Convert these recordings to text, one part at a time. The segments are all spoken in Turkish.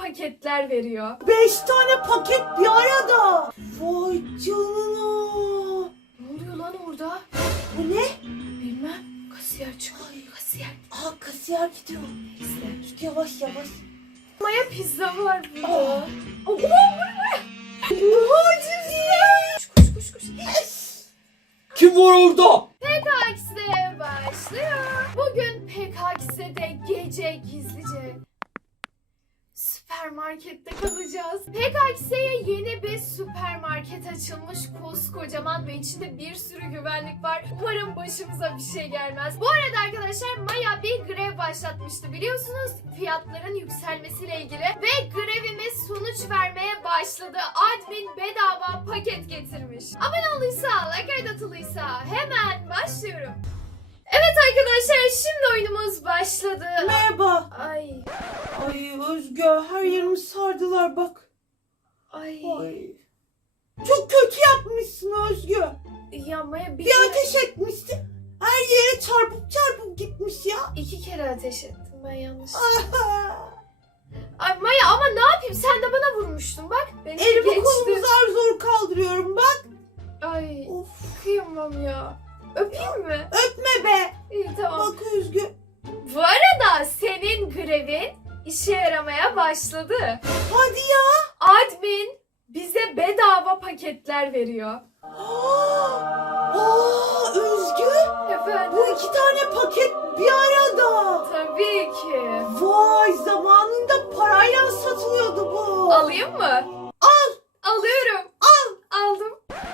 paketler veriyor. 5 tane paket bir arada. Vay canına. Ne oluyor lan orada? Bu ne? Bilmem. Kasiyer çıkıyor. Kasiyer. Aa, kasiyer gidiyor. Neyse. Çünkü yavaş yavaş. Maya pizza var burada. Aa. Oha! Oha cüzdan. Koş koş koş. Kim var orada? PKX'de başlıyor. Bugün PKX'de gece gizlice süpermarkette kalacağız. PKX'ye yeni bir süpermarket açılmış, koskocaman ve içinde bir sürü güvenlik var. Umarım başımıza bir şey gelmez. Bu arada arkadaşlar Maya bir grev başlatmıştı biliyorsunuz, fiyatların yükselmesiyle ilgili ve grevimiz sonuç vermeye başladı. Admin bedava paket getirmiş. Abone olduysa, like atılıysa hemen başlıyorum. Evet arkadaşlar, şimdi oyunumuz başladı. Merhaba. Ay Ay Özgü, her yerimi sardılar bak. ay. Ay. Çok kötü yapmışsın Özgü. Ya Maya Bir ateş etmişsin. Her yere çarpıp gitmiş ya. 2 kere ateş ettim ben yanlış. Ah. Ay Maya ama ne yapayım, sen de bana vurmuştun bak. Beni Elimi geçti. kolumu zar zor kaldırıyorum bak. Ay Of. kıyamam ya. Öpeyim mi? Öpme be. İyi tamam. Bak Özgü. Bu arada senin grevin işe yaramaya başladı. Hadi ya. Admin bize bedava paketler veriyor. Aa, Özgü. Efendim? Bu 2 tane paket bir arada. Tabii ki. Vay, zamanında parayla satılıyordu bu. Alayım mı? Al. Alıyorum. Aldım.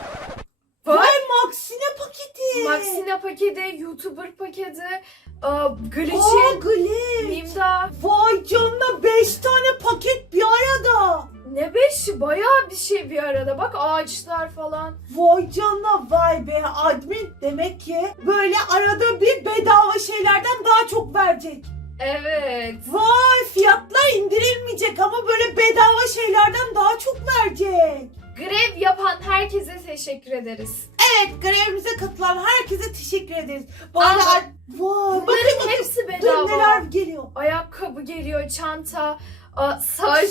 Vay, Maxine paketi. Maxine paketi, YouTuber paketi, Aa, Glitch'in, Glitch. Mimda. Vay canına, 5 tane paket bir arada. Ne beşi? Bayağı bir şey bir arada. Bak ağaçlar falan. Vay canına, vay be admin. Demek ki böyle arada bir bedava şeylerden daha çok verecek. Evet. Vay, fiyatlar indirilmeyecek ama böyle bedava şeylerden daha çok verecek. Grev yapan herkese teşekkür ederiz. Evet, grevimize katılan herkese teşekkür ederiz. Bu arada Ama vay, bunların bakın hepsi dur bedava. neler geliyor. Ayakkabı geliyor, çanta, saç,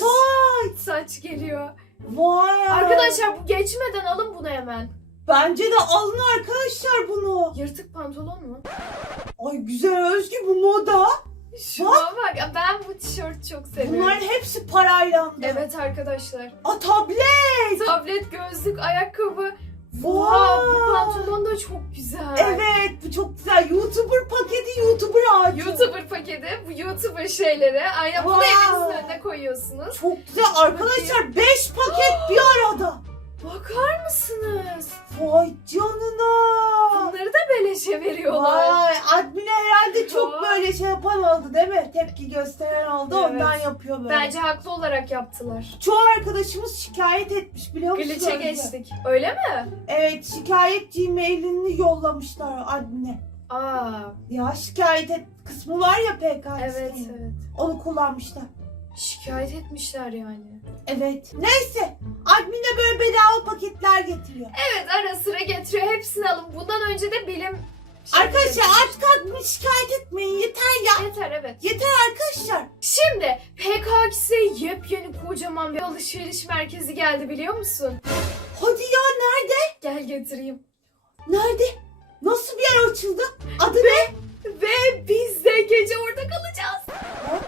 saç geliyor. Vay. Arkadaşlar bu geçmeden alın bunu hemen. Bence de alın arkadaşlar bunu. Yırtık pantolon mu? Ay güzel Özgü, bu moda. Şuna bak. Ben bu tişört çok seviyorum. Bunların hepsi parayla. Evet arkadaşlar. A, tablet. Tablet, gözlük, ayakkabı. Vay. Bu pantolon da çok güzel. Evet, bu çok güzel. YouTuber paketi, YouTuber ağacı. YouTuber paketi, bu YouTuber şeyleri. Aynen bunu Vay. evinizin önüne koyuyorsunuz. Çok güzel arkadaşlar, 5 paket bir arada. Bakar mısınız? Vay canına. Bunları da beleşe veriyorlar. Vay, admine herhalde çok Vay. böyle şey yapan oldu değil mi? Tepki gösteren oldu, Evet. ondan yapıyor böyle. Bence haklı olarak yaptılar. Çoğu arkadaşımız şikayet etmiş, biliyor musun? Glitch'e Özgü? geçtik. Öyle mi? Evet, şikayet Gmail'ini yollamışlar admine. Aa, Ya şikayet et kısmı var ya PKX'de. evet evet. Onu kullanmışlar. Şikayet etmişler yani. Evet. Neyse. Admin de böyle bedava paketler getiriyor. Evet, ara sıra getiriyor. Hepsini alın. Bundan önce de bilim... Arkadaşlar artık admin şikayet etmeyin. Yeter ya. Yeter evet. Yeter arkadaşlar. Şimdi PKX'e yepyeni kocaman bir alışveriş merkezi geldi biliyor musun? Hadi ya, nerede? Gel getireyim. Nerede? Nasıl bir yer açıldı? Adı ne? Ve biz de gece orada kalacağız.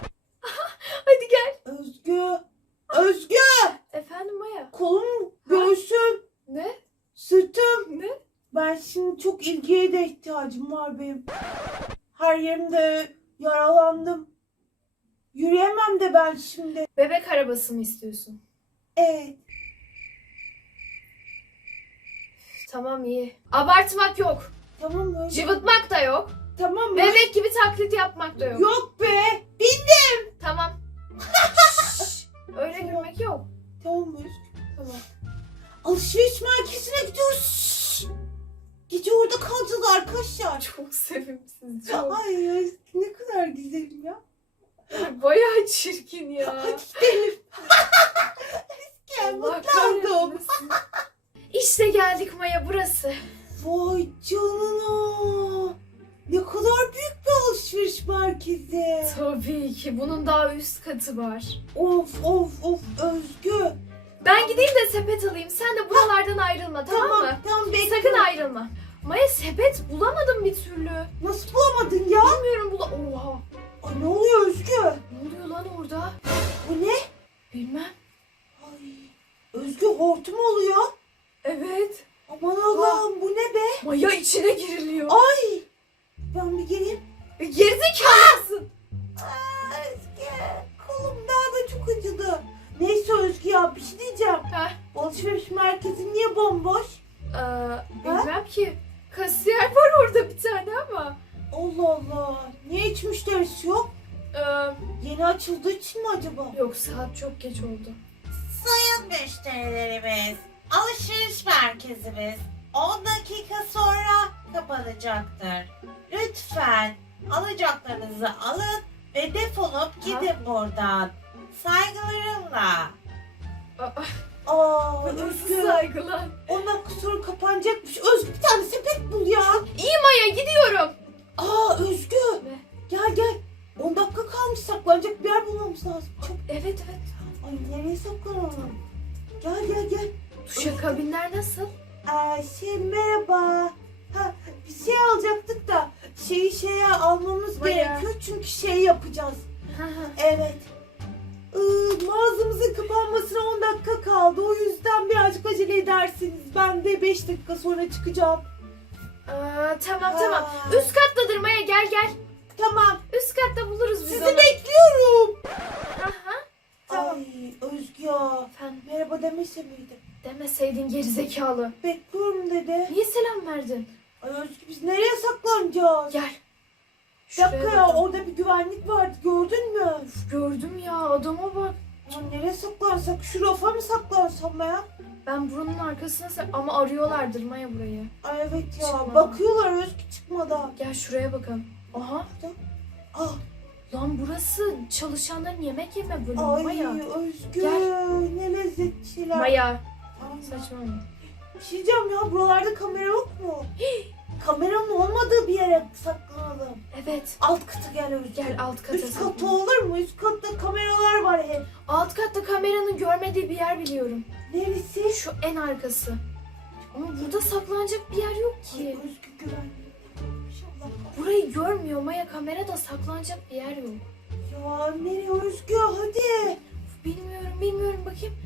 Hadi gel. Özgü. Özgü. Efendim Maya? Kolum, göğsüm, Ne? sırtım. Ne? Ben şimdi çok ilgiye de ihtiyacım var benim. Her yerimde yaralandım. Yürüyemem de ben şimdi. Bebek arabası mı istiyorsun? Evet. Tamam iyi. Abartmak yok. Tamam Özgü. Cıvıtmak da yok. Tamam mı? Bebek gibi taklit yapmak da yok. Yok be. Tamam. Şşş, öyle gülmek yok. Tamam Özgü. Tamam. Alışveriş merkezine gidiyoruz. Gece orada kalacağız arkadaşlar. Çok sevimsiz. Çok. Ay Özgü, ne kadar güzelim ya. Bayağı çirkin ya. Hadi gidelim. Gel, Allah mutlu oldum. kahretmesin. İşte geldik Maya, burası. Vay canına. Ne kadar büyük bir alışveriş merkezi. Tabii ki bunun daha üst katı var. Of of of Özgü. Ben gideyim de sepet alayım. Sen de buralardan ayrılma, tamam mı? Tamam bekle. Sakın ayrılma. Maya, sepet bulamadım bir türlü. Nasıl bulamadın ya? Bilmiyorum Oha. Ay, ne oluyor Özgü? Ne oluyor lan orada? Bu ne? Bilmem. Ay, Özgü hortum oluyor. Evet. Aman Allah'ım bu ne be? Maya içine giriliyor. Ay. Ben bir geleyim. Gerizekalısın. Aa, Özgü. Kolum daha da çok acıdı. Neyse Özgü ya bir şey diyeceğim. Heh. Alışveriş merkezi niye bomboş? Bilmem ki. Kasiyer var orada bir tane ama. Allah Allah. Niye hiç müşterisi yok? Yeni açıldığı için mi acaba? Yok, saat çok geç oldu. Sayın müşterilerimiz, alışveriş merkezimiz 10 dakika sonra kapanacaktır. Lütfen alacaklarınızı alın ve defolup gidin buradan. Saygılarımla. Aa Bu nasıl Özgü. saygılar? 10 dakika sonra kapanacakmış. Özgü bir tane sepet bul ya. İyi Maya, gidiyorum. Aa Özgü. Ne? Gel gel. 10 dakika kalmış, saklanacak bir yer bulmamız lazım. Çok... Evet. Ay nereye saklanalım? Gel gel gel. Duşakabinler nasıl? Merhaba. Ha, bir şey alacaktık da şeye almamız Bayağı. gerekiyor çünkü şey yapacağız. Evet. Mağazamızın kapanmasına 10 dakika kaldı. O yüzden birazcık acele edersiniz. Ben de 5 dakika sonra çıkacağım. Tamam. Aa. Üst kattadır Maya, gel. Tamam. Üst katta buluruz biz Sizi onu. bekliyorum. Aha. Tamam. Ay Özgü ya. Efendim, Merhaba demese miydim? demeseydin gerizekalı. Bekliyorum dedi. Niye selam verdin? Ay Özgü biz nereye saklanacağız? Gel. Bir dakika ya, bakalım. orada bir güvenlik vardı, gördün mü? Gördüm ya, adama bak. Ya nereye saklansak? Şu rafa mı saklansam ya? Ben buranın arkasına ama arıyorlardır Maya burayı. Ay evet ya, Çıkmadan. bakıyorlar Özgü çıkmadan. Gel şuraya bakalım. Aha, Ah, lan burası çalışanların yemek yeme bölümü ay Maya. Özgü, Gel. ne lezzetli şeyler. Maya, Ay, saçmalama. bir şey diyeceğim ya, buralarda kamera yok mu? Kameranın olmadığı bir yere saklanalım. Evet, Alt kata gel Özgü. gel alt kata. Üst saklan. kata olur mu? Üst katta kameralar var hep. Alt katta kameranın görmediği bir yer biliyorum. Neresi? Şu en arkası. Ama burada saklanacak bir yer yok Ay, ki. Özgü güvenli. İnşallah. Burayı görmüyor Maya, kamerada saklanacak bir yer yok. Ya nereye Özgü, hadi. Bilmiyorum bakayım.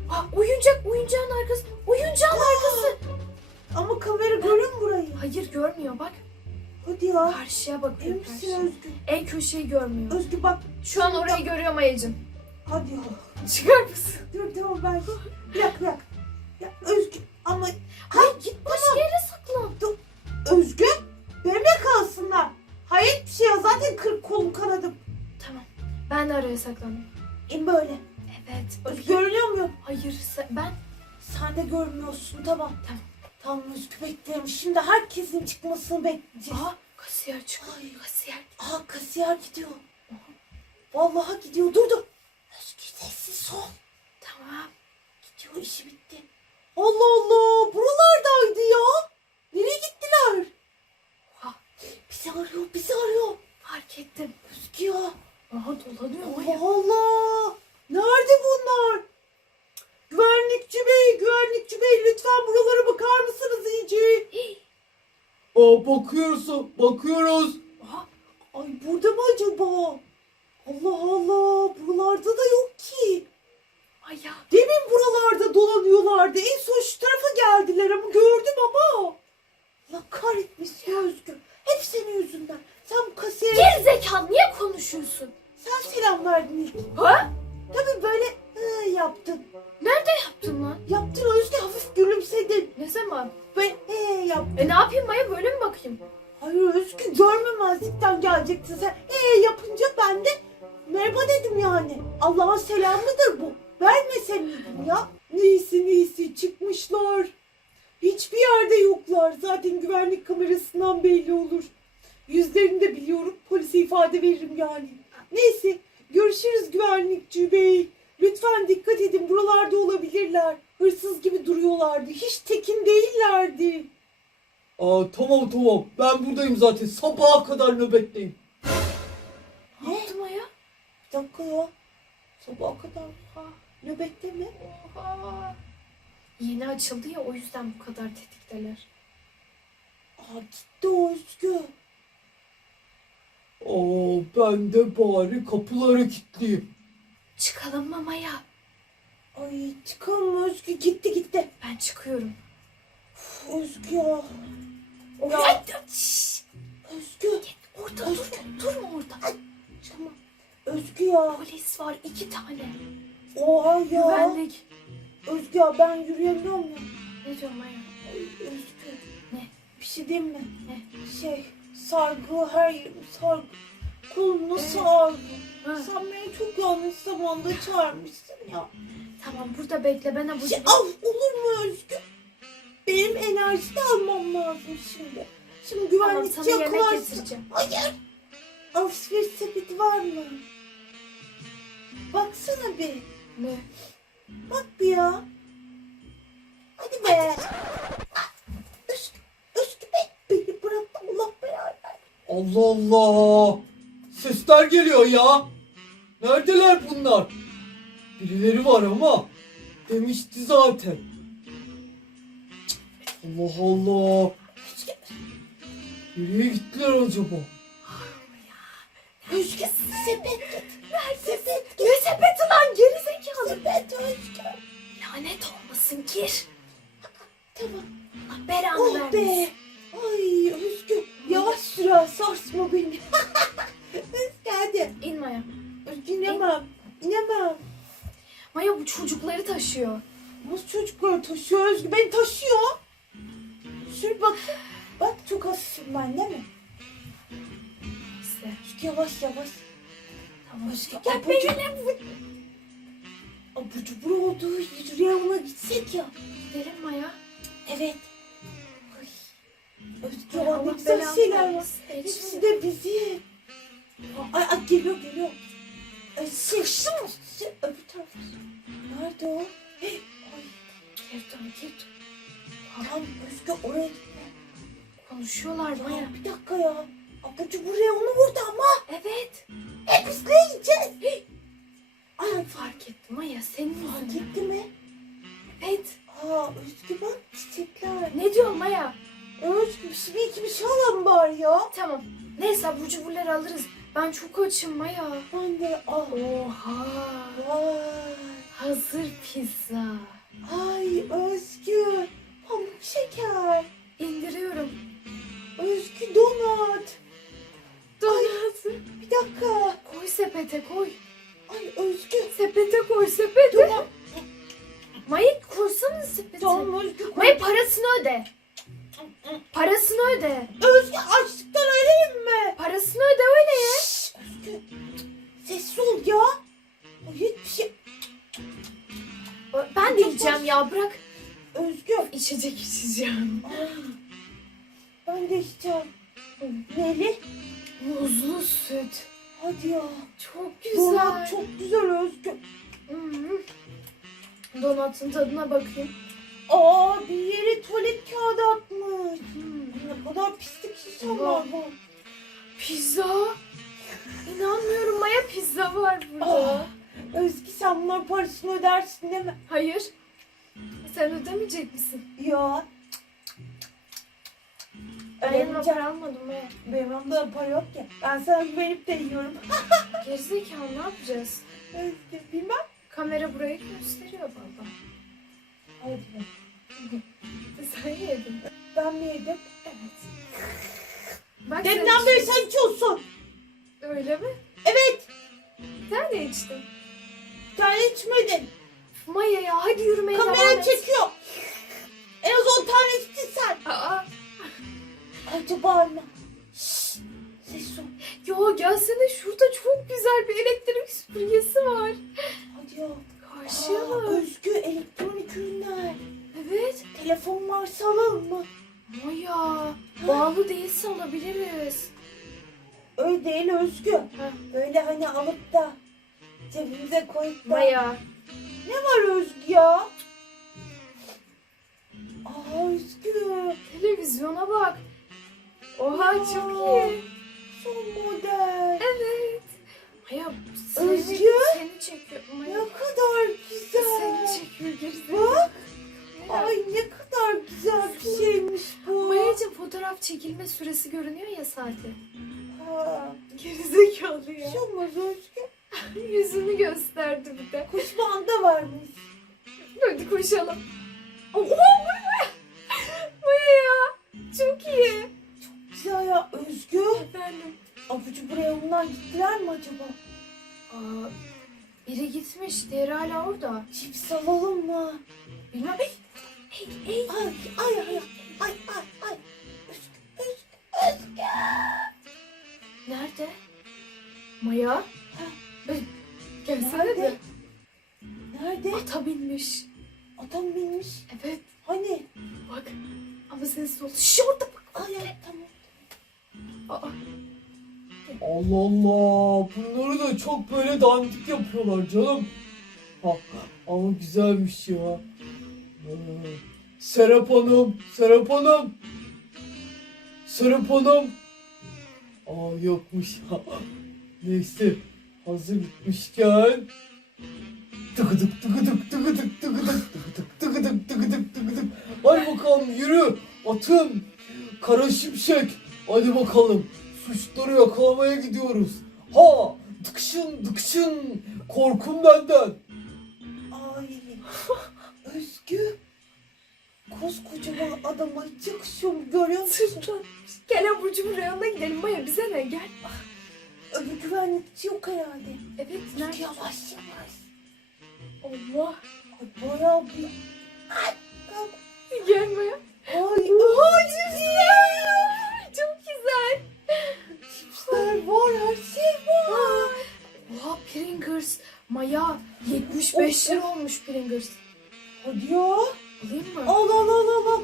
Oyuncağın arkası. Oyuncağın arkası. Ama kamera görüyor mu burayı? Hayır, görmüyor bak. Hadi ya. Karşıya bakıyor. Emin misin Karşıya. Özgü? En köşeyi görmüyor. Özgü bak. Şu an orayı görüyor Maya'cığım. Hadi ya. Çıkar mısın? Dur tamam ben. Bir dakika. Ya Özgü ama Hayır, git başka yere saklan. Özgü benimle kalsınlar. Hayır bir şey ya, zaten 40 kolum kanadım. Tamam. Ben de araya saklandım. İn böyle. Evet. Özgü görünüyor muyum? Hayır, ben. Sen de görmüyorsun, tamam. Tamam. Tamam Özgü, bekleyelim. Şimdi herkesin çıkmasını bekleyeceğiz. Kasiyer çıkıyor. Ay. Kasiyer. Kasiyer gidiyor. Vallahi gidiyor. Dur. Özgü sessiz ol. Tamam. Gidiyor, işi bitti. Allah Allah, buralardaydı ya. Nereye gittiler? Oha. Bizi arıyor. Fark ettim. Özgü ya. Aha, dolanıyor Maya. Allah Allah. Nerede bunlar? Güvenlikçi bey lütfen buralara bakar mısınız iyice? Bakıyoruz. Aha. Ay burada mı acaba? Allah Allah, buralarda da yok ki. Maya. Demin buralarda dolanıyorlardı. En son şu tarafa geldiler ama gördüm ama. Allah kahretmesin Özgür. Hep senin yüzünden. Sen bu kasiyere... Gerizekalı, niye konuşuyorsun? Sen selam verdin ilk. Ha? Tabii böyle yaptın. Nerede yaptın lan? Yaptın Özgür, hafif gülümsedin. Ne zaman? Böyle yaptın. Ne yapayım Maya, böyle mi bakayım? Hayır Özgür, görmemezlikten gelecektin sen. Yapınca ben de merhaba dedim yani. Allah'ın selamıdır bu. Vermesem ya. Neyse çıkmışlar. Hiçbir yerde yoklar. Zaten güvenlik kamerasından belli olur. Yüzlerini de biliyorum. Polise ifade veririm yani. Neyse, görüşürüz güvenlikçi bey. Lütfen dikkat edin, buralarda olabilirler. Hırsız gibi duruyorlardı. Hiç tekin değillerdi. Tamam. Ben buradayım zaten. Sabaha kadar nöbetteyim. Ne oldu Maya? Bir dakika ya. Sabaha kadar nöbette mi? Oha. Yeni açıldı ya, o yüzden bu kadar tetikteler. Gitti o Özgü. Ben de bari kapıları kilitleyeyim. Çıkalım mı Maya? Ay çıkalım Özgü. Gitti. Ben çıkıyorum. Özgü ya. Ya. Şşş. Özgü. Orada durma orada. Tamam. Özgü ya. Polis var 2 tane. Oha ya. Güvenlik. Özgü ya ben yürüyemiyorum ya. Ne diyorsun Maya? Ay, Özgü. Ne? Bir şey diyeyim mi? Ne? Sargı her yerim sargı. Kolunu sargı. Ha. Sen beni çok yanlış zamanda çağırmışsın ya. Tamam, burada bekle, ben abur Olur mu Özgü? Benim enerji de almam lazım şimdi. Şimdi Tamam, güvenlikçi sana yemek yakalarsın. getireceğim. Hayır. Alışveriş sepeti var mı? Baksana bir. Ne? Bak bir ya. Hadi be. Özgü beni bıraktı. Allah belanı. Allah. Sesler geliyor ya. Neredeler bunlar? Birileri var ama demişti zaten. Allah. Nereye gittiler acaba? Özgü sepet git. Sepet git. Ne sepeti lan, gerizekalı? Sepet Özgü. Lanet olmasın, gir. Tamam. Allah belanı Oh vermesin. be. Ay Özgü. Yavaş sür ha, sarsma beni. Özgü hadi. İn Maya. Özgü inemem. Maya bu çocukları taşıyor. Nasıl çocukları taşıyor Özgü? Beni taşıyor. Sür bakayım. Bak çok hafifim ben değil mi? İşte. Özgü yavaş. Tamam. Özgü Gel abur cubur oldu. Rüyamına gitsek ya. Gidelim Maya. Evet. Ay. Özgü Ay, ya ne Allah güzel belanı şeyler var. vermesin. Hepsi de bizi. Ay geliyor. Sıkıştı mı? Öbür tarafta. Nerede o? Hey, ay. Geri dön. Tamam Özgü oraya gitme. Konuşuyorlar Maya. Ya, bir dakika ya. Abucu buraya onu vurdu ama. Evet. Biz ne yiyeceğiz? Ay Fark ettim Maya, senin fark yüzünden. etti mi? Evet. Özgü bak çiçekler. Ne diyorsun Maya? Özgü bir şey alalım bari ya. Tamam. Neyse, abur cuburları alırız. Ben çok açım Maya. Ben de Oha. Vay. Hazır pizza. Ay Özgü. Pamuk şeker. İndiriyorum. Özgü donat. Donat. Bir dakika. Koy sepete koy. Ay Özgü. Sepete koy sepete. Maya koysana sepete. Tamam Özgü. Maya parasını öde. Parasını öde. Özgü açlıktan ölelim mi? Parasını öde, öyle ye. Şşş, Özgü. Sessiz ol ya. Hayır bir şey. Ben de yiyeceğim ya, bırak. Özgü. İçecek içeceğim. Ay. Ben de içeceğim. Neli? Muzlu süt. Hadi ya. Çok güzel. Donat çok güzel Özgü. Hmm. Donatın tadına bakayım. Bir yere tuvalet kağıdı atmış. Ne kadar pislik insan var bu. Pizza. İnanmıyorum Maya, pizza var burada. Özgü sen bunların parasını ödersin değil mi? Hayır. Sen ödemeyecek misin? Ya. Ben yanıma para almadım Maya. Benim yanımda para yok ki. Ben sana güvenip de yiyorum. Gerizekalı, ne yapacağız? Özgü bilmem. Kamera burayı gösteriyor baba. Hadi. Sen yedin. Ben mi yedim? Evet. Bak Deminden beri sen içiyorsun. Öyle mi? Evet. Sen de içtin. Bir tane içmedin. Maya ya, hadi yürümeye devam Kamera et. çekiyor. En az 10 tane içtin sen. Aa, Hadi bağırma. Şşş. Ses ol. yo gelsene, şurada çok güzel bir elektrik süpürgesi var. Hadi ya. Karşıya bak. Özgü elektronik ürünler. Evet. Telefon varsa alalım mı? Maya, bağlı değilse alabiliriz. Öyle değil Özgü. Böyle hani alıp da cebimize koyup da. Maya. Ne var Özgü ya? Aa Özgü. Televizyona bak. Oha çok iyi. Son model. Evet. Maya Özgü. seni çekiyor. Ne Maya kadar güzel. seni çekiyor gerizekalı. Bak. Maya. Ay ne kadar güzel bir şeymiş bu. Maya'cığım fotoğraf çekilme süresi görünüyor ya saati. Ha, Gerizekalı bir ya. şey olmaz Özgü. Yüzünü gösterdi bir de. Kuş bandı varmış. Hadi koşalım. Oha Maya. Maya ya. Çok iyi. Güzel ya Özgü. Efendim. Abucu buraya ondan gittiler mi acaba? Aa, biri gitmiş. Diğeri hala orada. Cips alalım mı? Bilmem. Ey. Ay. Özgü. Nerede? Maya? Gelsene Nerede? de. Nerede? Ata binmiş. Adam binmiş. Evet. Hani? Bak. Ama sessiz ol. Şurada bak. Ay tamam. Aa. Allah Allah. Bunları da çok böyle dandik yapıyorlar canım. Ha, ama güzelmiş ya. Serap Hanım. Serap Hanım. Serap Hanım. Aa yokmuş. Neyse. Hazır gitmişken. Tıkıdık tıkıdık tıkıdık tıkıdık tıkıdık tıkıdık tıkıdık tıkıdık. Hadi bakalım yürü. Atım. Kara şimşek. Hadi bakalım. Suçları yakalamaya gidiyoruz. Ha! Dıkşın dıkşın. Korkun benden. Ay. Özgü. Koskocaman adama hiç yakışıyor mu görüyor musun? Sırtlanmış. Gel aburcumun reyonuna gidelim Maya. Bize ne? Gel. Öyle güvenlikçi yok herhalde. Evet. Nerede? Yavaş yavaş. Allah. Ay bayağı bir... Ay. Gel Maya. Ay. Çok güzel. Çok güzel. Cipsler var, her şey var. Oha Pringles. Maya 75 lira olmuş Pringles. Hadi ya. Alayım mı? Al.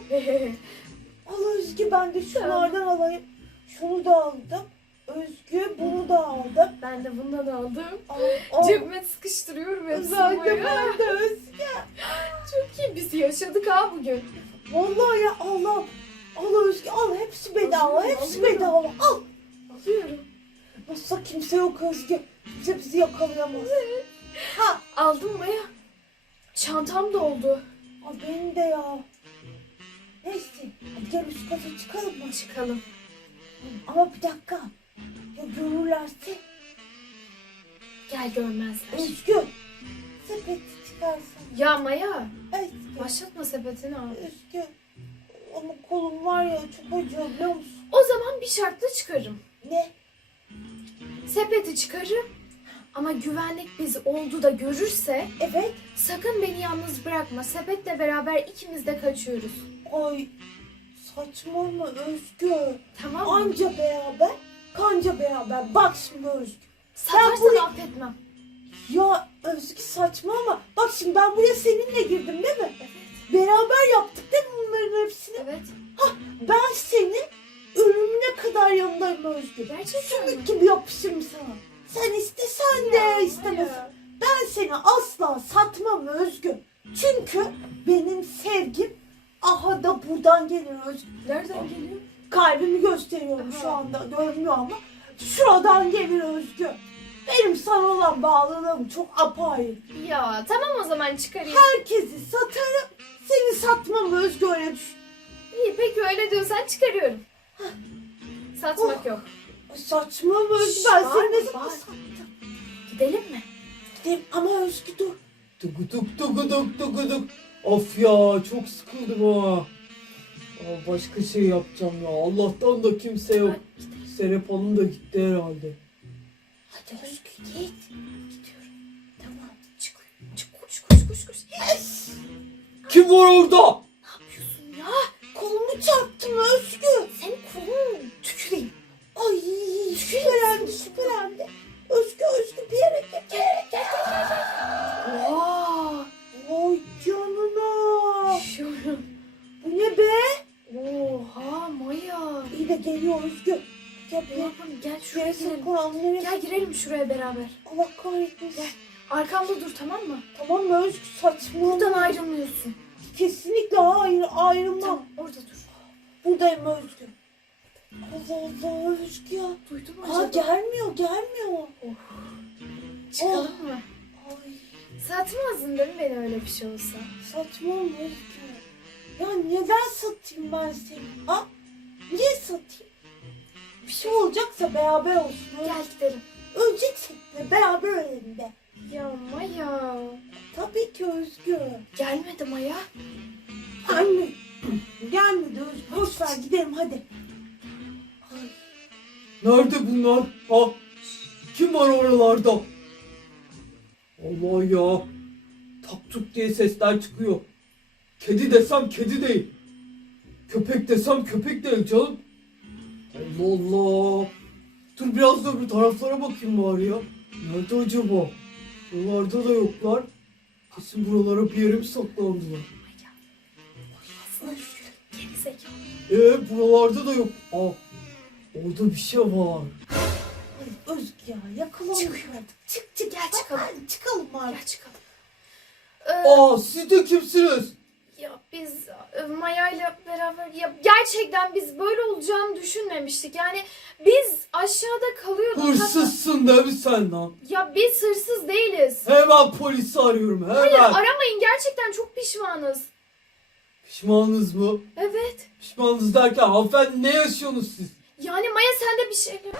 Al Özgü, ben de şunlardan alayım. Şunu da aldım. Özgü bunu da aldım. Ben de bundan aldım. Al. Cebime sıkıştırıyorum hepsini Zaten Maya. ben de Özgü. Çok iyi. Biz yaşadık ha bugün. Vallahi ya Allah. Al Özgü al, hepsi bedava, Alıyorum, hepsi alıyorum. bedava. Al. Alıyorum. Nasılsa kimse yok Özgü. Kimse bizi yakalayamaz. Ha. Aldım Maya. Çantam doldu. Ay benim de ya. Neyse. Hadi gel üst kata çıkalım mı? Çıkalım. Ama bir dakika. Ya görürlerse? Gel görmezler. Özgü. Sepeti çıkarsana. Ya Maya. Özgü. Başlatma sepetini al. Özgü. Ama kolum var ya, çok acıyor biliyor musun? O zaman bir şartla çıkarım. Ne? Sepeti çıkarım. Ama güvenlik bizi oldu da görürse Evet. sakın beni yalnız bırakma. Sepetle beraber ikimiz de kaçıyoruz. Ay saçmalama Özgü. Tamam mı? Anca beraber, kanca beraber. Bak şimdi Özgü. Satarsan buraya- affetmem. Ya Özgü saçma ama bak şimdi ben buraya seninle girdim değil mi? Evet. Beraber yaptık değil mi bunların hepsini? Evet. Ben senin ölümüne kadar yanındayım Özgü. Gerçekten mi? Sümük gibi yapışırım sana. Sen istesen de istemesen. Ben seni asla satmam Özgü. Çünkü benim sevgim aha da buradan geliyor Özgü. Nereden geliyor? Kalbimi gösteriyorum şu anda, görmüyor ama şuradan geliyor Özgü. Benim sana olan bağlılığım çok apayrı. Ya tamam o zaman çıkarayım. Herkesi satarım, seni satmam Özgü, öyle düşün. İyi peki öyle diyorsan çıkarıyorum. Satmak yok. Saçma mı Özgü? Şşş, Ben bağırma, seni ne zaman bağırma. sattım? Gidelim mi? Gidelim ama Özgü dur. Tıkıdık tıkıdık tıkıdık. Of ya çok sıkıldım ha. Aa, başka şey yapacağım ya. Allah'tan da kimse yok. Serap Hanım da gitti herhalde. Hadi Özgü git. Gidiyorum. Tamam çık. Çık koş. Kim var orada? Ne yapıyorsun ya? Kolumu çarptım Özgü. Senin kolun tüküreyim. Ay şüphelendi. Özgü bir yere gel. Oha. Ay canına. Üşüyorum. Bu ne be? Oha Maya. İyi de geliyor Özgü. Gel Ne bir yapalım gel şuraya neresi girelim. Kur'an neresi? Gel girelim şuraya beraber. Allah kahretmesin. Gel. Arkamda dur tamam mı? Tamam mı Özgü, saçmalama. Buradan ayrılmıyorsun. Kesinlikle hayır, ayrılmam. Tamam orada dur. Buradayım Özgü. Allah Allah Özgü ya. Duydun mu Aa, acaba? gelmiyor. Çıkalım mı? Ay, Satmazdın değil mi beni öyle bir şey olsa? satmam Özgü. Ya neden satayım ben seni? Ha? Niye satayım? Bir şey olacaksa beraber olsun. Gel gidelim. Öleceksek de beraber ölelim be. Ya Maya. Tabii ki Özgü. Gelmedi Maya. Anne. Gelmedi Özgü. Boş ver gidelim hadi. Ay, Nerede bunlar? Ha? Kim var oralarda? Allah ya. Tak tut diye sesler çıkıyor. Kedi desem kedi değil. Köpek desem köpek değil canım. Allah Allah. Dur biraz da öbür taraflara bakayım bari ya. Nerede acaba? Buralarda da yoklar. Kesin buralara bir yere mi saklandılar? Aslında üzgünüm. Gerizekalı. Buralarda da yok. Aa, orada bir şey var. ay Özgü ya yakalanmış Çıkıyor. artık. Çık Gel çıkalım. Hadi çıkalım artık. Gel çıkalım. Aa, siz de kimsiniz? Ya biz Maya'yla beraber ya gerçekten biz böyle olacağını düşünmemiştik. Yani biz aşağıda kalıyorduk. Hırsızsın değil mi sen lan? Ya biz hırsız değiliz. Hemen polisi arıyorum hemen. Hayır aramayın gerçekten çok pişmanız. Pişmanız mı? Evet. Pişmanız derken hanımefendi ne yaşıyorsunuz siz? Yani Maya sen de bir şeyler...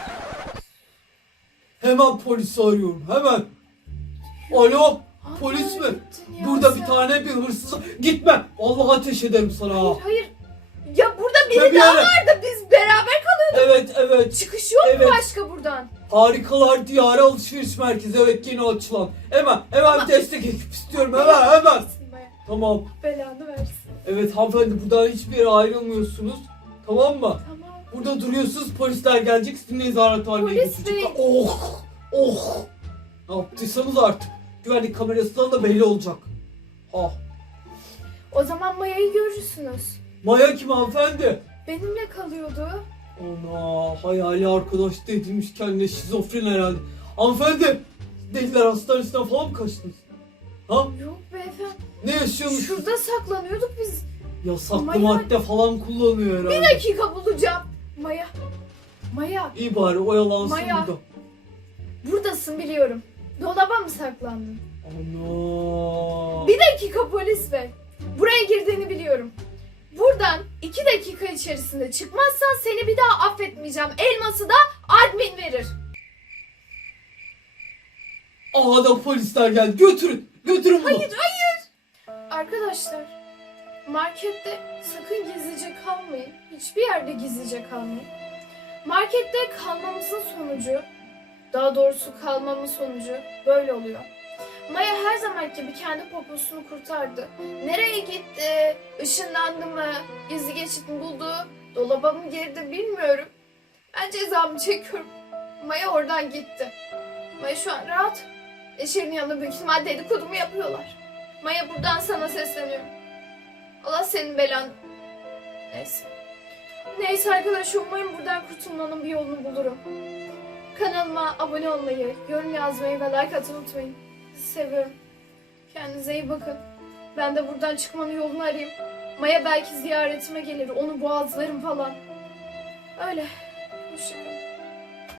Hemen polisi arıyorum hemen. Alo Aa, polis mi? gittin ya Burada bir sen. tane bir hırsız. Gitme. Vallahi ateş ederim sana. Hayır hayır. Ya burada Ve biri bir daha yere- vardı biz beraber Evet. çıkış yok Evet. mu başka buradan? Harikalar Diyarı Alışveriş Merkezi. Evet yeni açılan. Hemen Ama- bir destek ekip istiyorum hemen. Maya, Tamam. belanı versin. Evet hanımefendi buradan hiçbir yere ayrılmıyorsunuz. Tamam mı? Tamam. Burada duruyorsunuz polisler gelecek sizi nezarethaneye Polis götürecek. bey. Oh. Ne yaptıysanız artık. Güvenlik kamerasından da belli olacak. Ah. O zaman Maya'yı görürsünüz. Maya kim hanımefendi? Benimle kalıyordu. Ana hayali arkadaş da edilmiş kendine şizofren herhalde. Hanımefendi deliler hastanesinden falan mı kaçtınız? Ha? Yok beyefendi. Ne yaşıyorsunuz? Şurada saklanıyorduk biz. Yasaklı Maya- madde falan kullanıyor herhalde. Bir dakika bulacağım. Maya. İyi bari oyalansın Maya. burada. Buradasın biliyorum. Dolaba mı saklandın? Ana. Bir dakika polis bey. Buraya girdiğini biliyorum. Buradan 2 dakika içerisinde çıkmazsan seni bir daha affetmeyeceğim. Elması da admin verir. Aha da polisler geldi. Götürün. Götürün bunu. Hayır. Arkadaşlar markette sakın gizlice kalmayın. Hiçbir yerde gizlice kalmayın. Markette kalmamızın sonucu, daha doğrusu kalmamın sonucu böyle oluyor. Maya her zaman gibi kendi poposunu kurtardı. Nereye gitti? Işınlandı mı? Gizli geçit mi buldu? Dolaba mı girdi bilmiyorum. Ben cezamı çekiyorum. Maya oradan gitti. Maya şu an rahat. Eşer'in yanında büyük ihtimal dedikodumu yapıyorlar. Maya buradan sana sesleniyorum. Allah senin belanı. Neyse arkadaşlar umarım buradan kurtulmanın bir yolunu bulurum. Kanalıma abone olmayı, yorum yazmayı ve like atmayı unutmayın. Sizi seviyorum. Kendinize iyi bakın. Ben de buradan çıkmanın yolunu arayayım. Maya belki ziyaretime gelir. Onu boğazlarım falan. Öyle. Hoşçakalın.